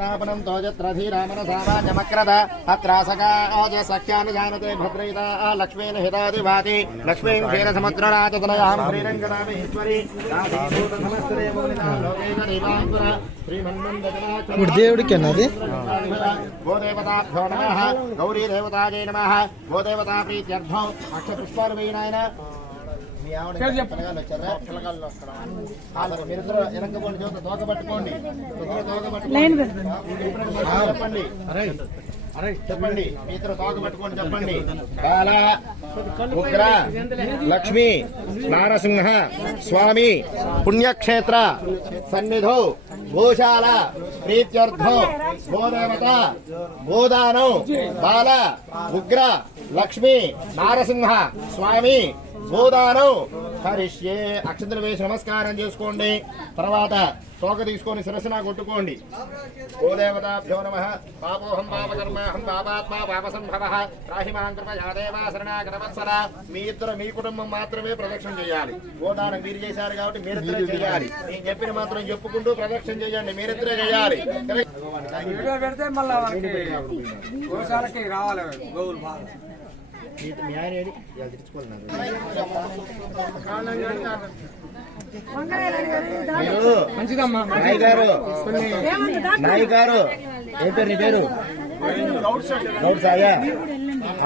प्रापणं तोजत्रधीरामनसावाचमक्रद अत्रासकाज सख्यानि जानते भद्रैता लक्ष्मीन् हितादिवाति लक्ष्मीं क्षीरसमुद्रराजतनयां श्रीरङ्गनाथेश्वरी దేవుడికి అన్నది గోదేవతాభ్యో నమః గౌరీ దేవతాజై నమః గోదేవతా ప్రీత్యర్థం అక్షపుష్పాలు వేయనాయన మీ ఆవిడ పిల్లగాళ్ళు వచ్చారా పిల్లగాళ్ళు వస్తారా మీరిద్దరు వెనకపోండి చూద్ద తోక పట్టుకోండి చెప్పండి చెప్పండి మీ ఇద్దరు తోక పట్టుకోండి చెప్పండి బాల ఉగ్ర లక్ష్మి నారసింహ స్వామి పుణ్యక్షేత్ర సన్నిధో గోశాల ప్రీత్యర్థో గోదేవత గోదానం బాల ఉగ్ర లక్ష్మి నారసింహ స్వామి గోదానం హరిష్యే అక్షంతలు వేసి నమస్కారం చేసుకోండి. తర్వాత తోక తీసుకొని శిరస్సున కొట్టుకోండి. గోదేవతాభ్యో నమః పాపోహం పాపకర్మాహం పాపాత్మా పాపసంభవః రాహిమాం కృపయాదేవా శరణాగతవత్సల. మీ ఇద్దరు మీ కుటుంబం మాత్రమే ప్రదక్షిణ చేయాలి. గోదానం మీరు చేశారు కాబట్టి మీరిద్దరే చేయాలి. నేను చెప్పిన మాత్రం చెప్పుకుంటూ ప్రదక్షిణ చేయండి. మీరిద్దరే చేయాలి. మీ ఆయన ఏడి నాయ్ గారు ఏం పేరు నీ పేరు? గౌడ్సాయా.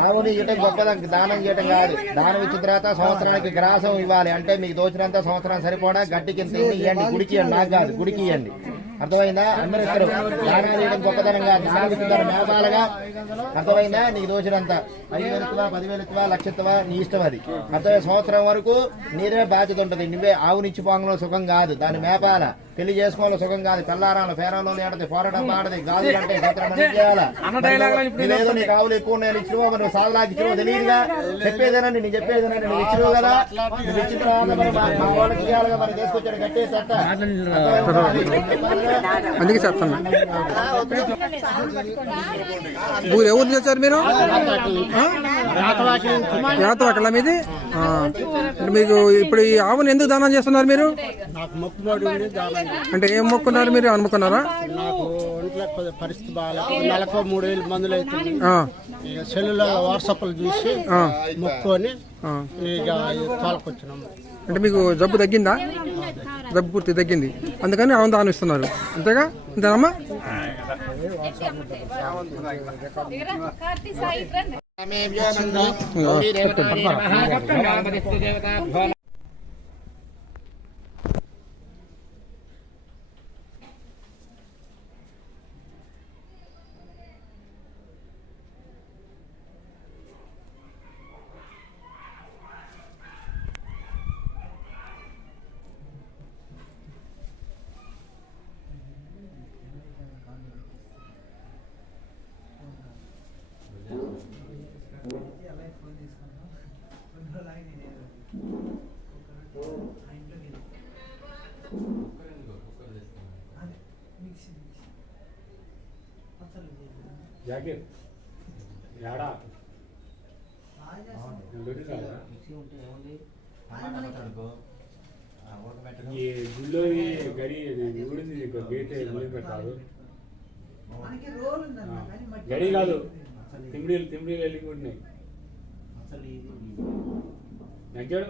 ఆవుని ఇవ్వటం గొప్పది, దానం చేయటం కాదు. దానం ఇచ్చిన తర్వాత సంవత్సరానికి గ్రాసం ఇవ్వాలి. అంటే మీకు దోచినంత సంవత్సరం సరిపోడా గడ్డికి ఇవ్వండి. గుడికి ఇవ్వండి, నాకు కాదు గుడికి ఇవ్వండి. అర్థమైందా? అందరూ ఇస్తారు. దానం చేయడం గొప్పతనం కాదు, దానం ఇస్తున్నారు మేపాలుగా. అర్థమైందా? నీకు దోచినంత 5,000 ఎత్తువా 10,000 ఎత్తువా లక్ష ఎత్తువా నీ ఇష్టం అది. అర్థమై సంవత్సరం వరకు నీదే బాధ్యత ఉంటుంది. నువ్వే ఆవునిచ్చి పోంగలో సుఖం కాదు, దాన్ని మేపాల. పెళ్లి చేసుకోవడం సుఖం కాదు. పెళ్ళారాలు ఫేరాలో ఏడది పోరాటం ఆడది గాజు అంటే చేయాలా. లేదు నీకు ఆవులు ఎక్కువ నేను ఇచ్చినవో మరి సాగులాకి ఇచ్చినవో తెలియదుగా. చెప్పేదేనండి, నేను చెప్పేదేనండి. నువ్వు ఇచ్చినవు కదా, నువ్వు ఇచ్చిన తర్వాత మరి మా వాళ్ళకి ఇవ్వాలిగా. మరి తీసుకొచ్చాడు కట్టేసట. అందుకే చెప్తాను. ఎవరు చేశారు మీరు? యాతవాకల మీది. మీకు ఇప్పుడు ఈ ఆవును ఎందుకు దానం చేస్తున్నారు మీరు? అంటే ఏం మొక్కున్నారు మీరు? అనుకున్నారా? నాకు ఒంట్లో పరిస్థితి బాగాలేదు. నెలకు 3,000 మందులు అవుతుంది. సెల్లులో వాట్సాప్లు చూసి మొక్కుని ఇక తోలకొచ్చినాము. అంటే మీకు జబ్బు తగ్గిందా? జబ్బు పూర్తి తగ్గింది, అందుకని ఆవును దానం ఇస్తున్నారు. అంతేగా? అంతేనమ్మా? జాకెట్ యాడా ఈ గుళ్ళో గడి ఊడింది గేట్ పెట్టారు. గడి కాదు, తిమ్మిడీలు వెళ్ళిపోతున్నాయి. నచ్చాడు